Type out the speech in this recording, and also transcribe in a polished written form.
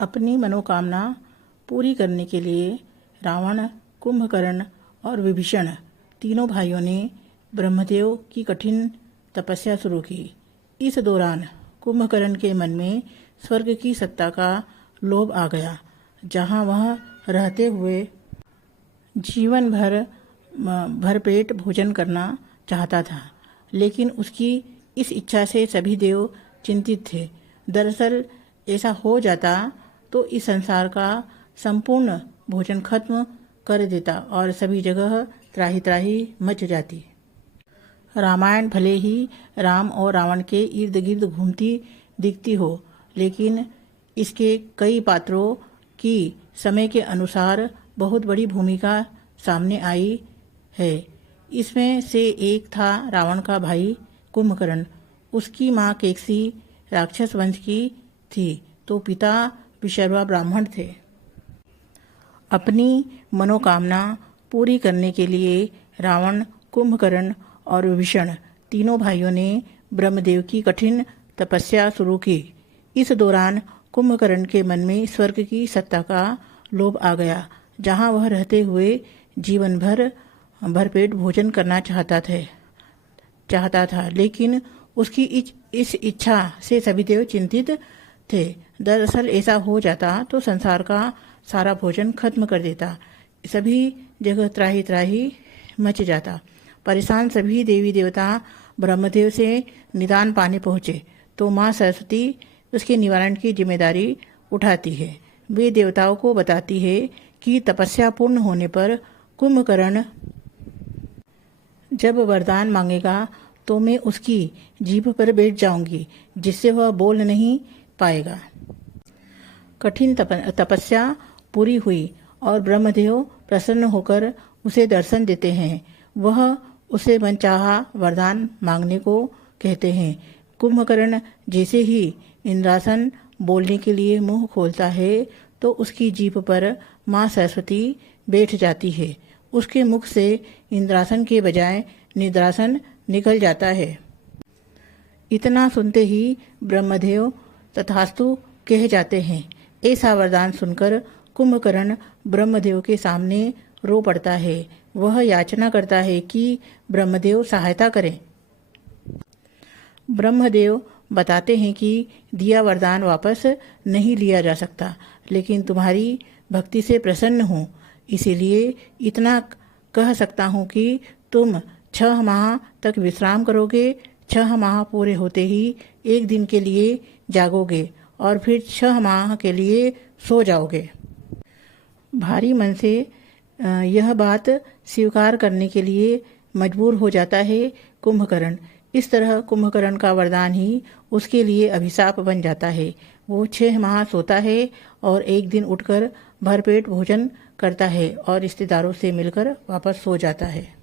अपनी मनोकामना पूरी करने के लिए रावण, कुंभकर्ण और विभीषण तीनों भाइयों ने ब्रह्मदेव की कठिन तपस्या शुरू की। इस दौरान कुंभकर्ण के मन में स्वर्ग की सत्ता का लोभ आ गया, जहां वह रहते हुए जीवन भर भरपेट भोजन करना चाहता था। लेकिन उसकी इस इच्छा से सभी देव चिंतित थे। दरअसल ऐसा हो जाता तो इस संसार का संपूर्ण भोजन खत्म कर देता और सभी जगह त्राही त्राही मच जाती। रामायण भले ही राम और रावण के इर्द गिर्द घूमती दिखती हो, लेकिन इसके कई पात्रों की समय के अनुसार बहुत बड़ी भूमिका सामने आई है। इसमें से एक था रावण का भाई कुंभकर्ण। उसकी माँ केकसी राक्षस वंश की थी, तो पिता विशर्वा ब्राह्मण थे। अपनी मनोकामना पूरी करने के लिए रावण, कुंभकर्ण और विभीषण तीनों भाइयों ने ब्रह्मदेव की कठिन तपस्या शुरू की। इस दौरान कुंभकर्ण के मन में स्वर्ग की सत्ता का लोभ आ गया, जहां वह रहते हुए जीवन भर भरपेट भोजन करना चाहता था। लेकिन उसकी इस इच्छा से सभी देव चिंतित थे। दरअसल ऐसा हो जाता तो संसार का सारा भोजन खत्म कर देता। सभी जगह त्राही त्राही मच जाता। परेशान सभी देवी देवता ब्रह्मदेव से निदान पाने पहुँचे, तो माँ सरस्वती उसके निवारण की जिम्मेदारी उठाती है। वे देवताओं को बताती है कि तपस्या पूर्ण होने पर कुंभकर्ण जब वरदान मांगेगा तो मैं उसकी जीभ पर बैठ जाऊंगी, जिससे वह बोल नहीं पाएगा। कठिन तपस्या पूरी हुई और ब्रह्मदेव प्रसन्न होकर उसे दर्शन देते हैं। वह उसे मनचाहा वरदान मांगने को कहते हैं। कुंभकर्ण जैसे ही इंद्रासन बोलने के लिए मुंह खोलता है, तो उसकी जीभ पर माँ सरस्वती बैठ जाती है। उसके मुख से इंद्रासन के बजाय निद्रासन निकल जाता है। इतना सुनते ही ब्रह्मदेव तथास्तु कह जाते हैं। ऐसा वरदान सुनकर कुंभकर्ण ब्रह्मदेव के सामने रो पड़ता है। वह याचना करता है कि ब्रह्मदेव सहायता करें। ब्रह्मदेव बताते हैं कि दिया वरदान वापस नहीं लिया जा सकता, लेकिन तुम्हारी भक्ति से प्रसन्न हूँ, इसीलिए इतना कह सकता हूँ कि तुम 6 माह तक विश्राम करोगे। 6 माह पूरे होते ही एक दिन के लिए जागोगे और फिर 6 माह के लिए सो जाओगे। भारी मन से यह बात स्वीकार करने के लिए मजबूर हो जाता है कुंभकर्ण। इस तरह कुंभकर्ण का वरदान ही उसके लिए अभिशाप बन जाता है। वो 6 माह सोता है और एक दिन उठकर भरपेट भोजन करता है और रिश्तेदारों से मिलकर वापस सो जाता है।